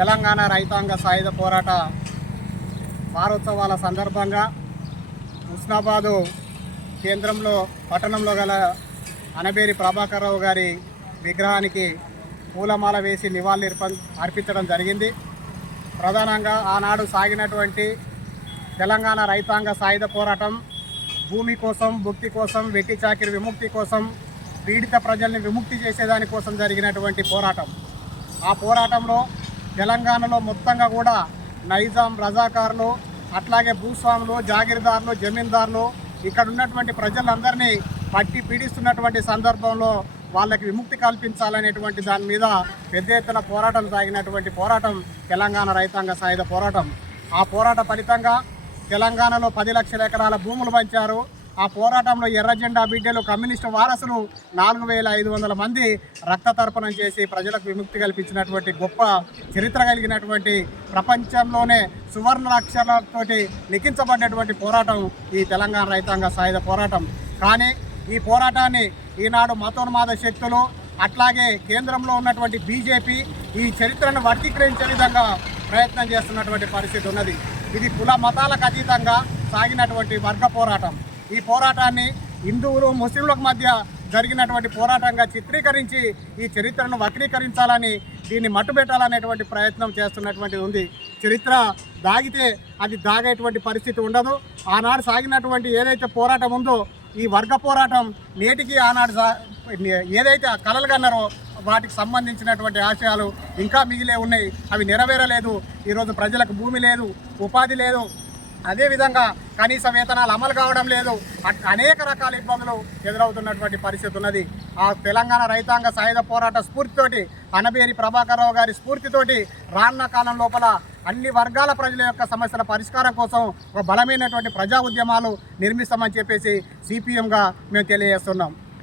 తెలంగాణ రైతాంగ సాయుధ పోరాట వారోత్సవాల సందర్భంగా హుస్నాబాదు కేంద్రంలో పట్టణంలో గల అనబేరి ప్రభాకర్రావు గారి విగ్రహానికి పూలమాల వేసి నివాళులు అర్పించడం జరిగింది. ప్రధానంగా ఆనాడు సాగినటువంటి తెలంగాణ రైతాంగ సాయుధ పోరాటం భూమి కోసం భుక్తి కోసం వెట్టి చాకిరి విముక్తి కోసం పీడిత ప్రజల్ని విముక్తి చేసేదానికోసం జరిగినటువంటి పోరాటం. ఆ పోరాటంలో తెలంగాణలో మొత్తంగా కూడా నైజాం రజాకారులు అట్లాగే భూస్వాములు జాగీర్దారులు జమీందారులు ఇక్కడ ఉన్నటువంటి ప్రజలందరినీ పట్టి పీడిస్తున్నటువంటి సందర్భంలో వాళ్ళకి విముక్తి కల్పించాలనేటువంటి దాని మీద పెద్ద ఎత్తున పోరాటం సాగినటువంటి పోరాటం తెలంగాణ రైతాంగ సాయుధ పోరాటం. ఆ పోరాట ఫలితంగా తెలంగాణలో పది లక్షల ఎకరాల భూములు పంచారు. ఆ పోరాటంలో ఎర్ర జెండా బిడ్డలు కమ్యూనిస్టు వారసులు నాలుగు వేల ఐదు వందల మంది రక్త తర్పణం చేసి ప్రజలకు విముక్తి కల్పించినటువంటి గొప్ప చరిత్ర కలిగినటువంటి ప్రపంచంలోనే సువర్ణ అక్షరాలతోటి లిఖించబడినటువంటి పోరాటం ఈ తెలంగాణ రైతాంగ సాయుధ పోరాటం. కానీ ఈ పోరాటాన్ని ఈనాడు మతోన్మాద శక్తులు అట్లాగే కేంద్రంలో ఉన్నటువంటి బీజేపీ ఈ చరిత్రను వర్గీకరించే విధంగా ప్రయత్నం చేస్తున్నటువంటి పరిస్థితి ఉన్నది. ఇది కుల మతాలకు అతీతంగా సాగినటువంటి వర్గ పోరాటం. ఈ పోరాటాన్ని హిందువులు ముస్లింలకు మధ్య జరిగినటువంటి పోరాటంగా చిత్రీకరించి ఈ చరిత్రను వక్రీకరించాలని దీన్ని మట్టుబెట్టాలనేటువంటి ప్రయత్నం చేస్తున్నటువంటిది ఉంది. చరిత్ర దాగితే అది దాగేటువంటి పరిస్థితి ఉండదు. ఆనాడు సాగినటువంటి ఏదైతే పోరాటం ఉందో ఈ వర్గ పోరాటం నేటికి ఆనాడు సా- ఏదైతే కలలు కన్నారో వాటికి సంబంధించినటువంటి ఆశయాలు ఇంకా మిగిలే ఉన్నాయి. అవి నెరవేరలేదు. ఈరోజు ప్రజలకు భూమి లేదు ఉపాధి లేదు. అదేవిధంగా కనీస వేతనాలు అమలు కావడం లేదు. అట్- అనేక రకాల ఇబ్బందులు ఎదురవుతున్నటువంటి పరిస్థితి ఉన్నది. ఆ తెలంగాణ రైతాంగ సాయుధ పోరాట స్ఫూర్తితోటి అనబేరి ప్రభాకరరావు గారి స్ఫూర్తితోటి రానున్న కాలం లోపల అన్ని వర్గాల ప్రజల యొక్క సమస్యల పరిష్కారం కోసం ఒక బలమైనటువంటి ప్రజా ఉద్యమాలు నిర్మిస్తామని చెప్పేసి సిపిఎంగా మేము తెలియజేస్తున్నాం.